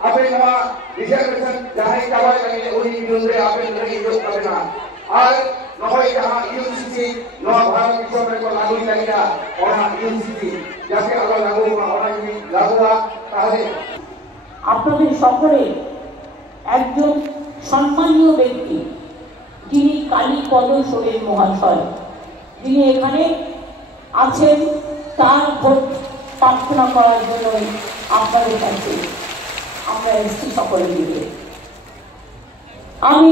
apa nama reservation jahai kawai lagi uni industri apa yang lagi hidup kerana আর নহয় যাহা university নয় ভারত বিশ্বব্যাংক লাগু lagi dah orang ইউনিভার্সিটি যাকে আল্লাহ লাগু orang ini লাগুয়া তাহলে আপনাদের সকলে একজন সম্মানীয় ব্যক্তি যিনি কালীপদ সোরেন মহাশয় যিনি এখানে আছেন তার ভোট প্রার্থনা করার জন্য আপনাদের কাছে আমরা এসেছি সকলে মিলে। আমি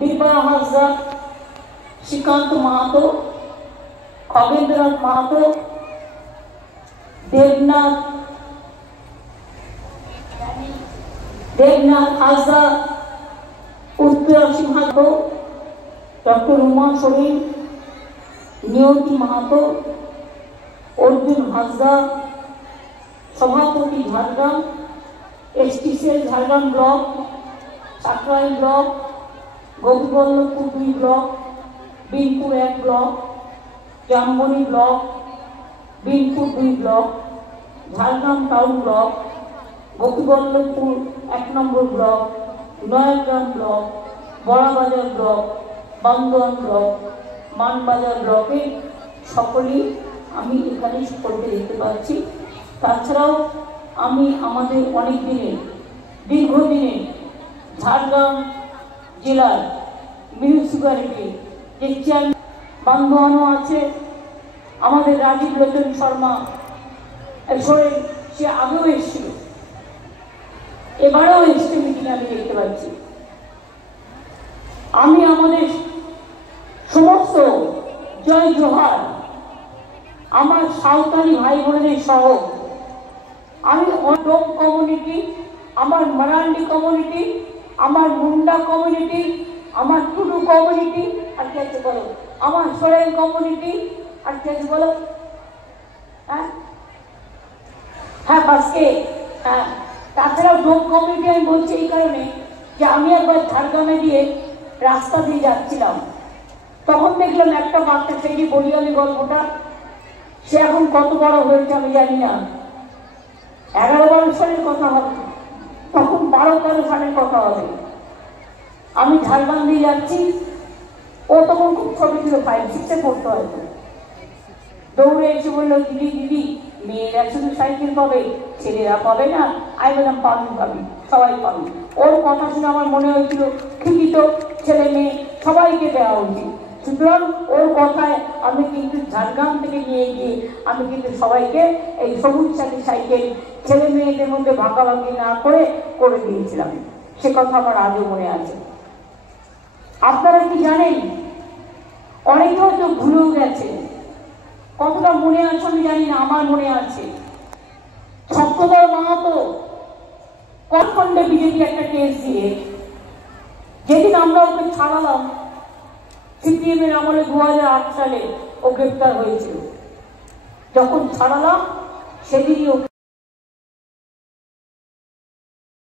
বিপা হাজরা, শ্রীকান্ত মাহাতো, খগেন্দ্রনাথ মাহাতো, দেবনাথ হাজরা, উত্তরা সিংহাতো, ডক্টর উমা সোরেন, নিয়তি মাহাতো, অর্জুন হাজরা, সভাপতি Jhargram, STCL Jhargram block, Sakrail block, Gopiballavpur 2 block, Binpur 1 block, Jamboni block, Binpur 2 block, Jhargram town block, Gopiballavpur 1 number block, Nayagram block, Barabazar block, Bandwan block, Manbazar ব্লকে সকলেই আমি এখানে সকলকে দেখতে পাচ্ছি। তাছাড়াও আমি আমাদের অনেক দিনের দীর্ঘদিনের ঝাড়গ্রাম জেলার মিউনিসিপ্যালিটি যে চেয়ারম্যান বান্ধবানও আছে, আমাদের রাজীব লোচন শর্মা সোরেন, সে আগেও এসেছিল, এবারেও এসছে মিটিং আমি দেখতে পাচ্ছি। আমি আমাদের সমস্ত জয় জোহার আমার সাঁওতালি ভাই বোনদের সহ আমি ডোম কমিউনিটি, আমার মারান্ডি কমিউনিটি, আমার মুন্ডা কমিউনিটি, আমার টুডু কমিউনিটি, আর কি আছে বলো, আমার সোরেন কমিউনিটি, আর কি আছে বলো, হ্যাঁ বাসকে, হ্যাঁ। তাছাড়াও ডোম কমিউনিটি আমি বলছি এই কারণে যে আমি একবার ঝাড়গ্রামে দিয়ে রাস্তা দিয়ে যাচ্ছিলাম, তখন দেখলাম একটা বাচ্চা ছেলে, বলি আমি গল্পটা, সে এখন কত বড় হয়েছে আমি জানি না, 11-12 সালের কথা হবে, তখন 12-13 সালের কথা হবে। আমি ঝাড়গ্রাম দিয়ে যাচ্ছি, ও তখন খুব ছোট ছিল, 5-6-এ পড়তে হয়তো, দৌড়ে এসে বললো, দিদি দিদি মেয়েরা শুধু সাইকেল পাবে, ছেলেরা পাবে না। আমি বললাম পাবি পাবি, সবাই পাবি। ওর কথা শুনে আমার মনে হয়েছিল শিক্ষিত ছেলে মেয়ে সবাইকে দেওয়া উচিত, সুতরাং ওর কথায় আমি কিন্তু ঝাড়গ্রাম থেকে নিয়ে গিয়ে আমি কিন্তু সবাইকে এই সবুজ সাথী সাইকেল ছেলে মেয়েদের মধ্যে ভাগাভাগি না করে দিয়েছিলাম। সে কথা আমার আজও মনে আছে। আপনারা কি জানেন, অনেকে হয়তো ভুলেও গেছে, কতটা মনে আছে আমি জানি না, আমার মনে আছে ছত্রধর মাহাতো করখণ্ডে বিজেপি একটা কেস দিয়ে, যেদিন আমরা ওকে ছাড়ালাম, সিপিএম এর আমলে 2008 সালে ও গ্রেপ্তার হয়েছিল, যখন ছাড়ালাম সেদিনই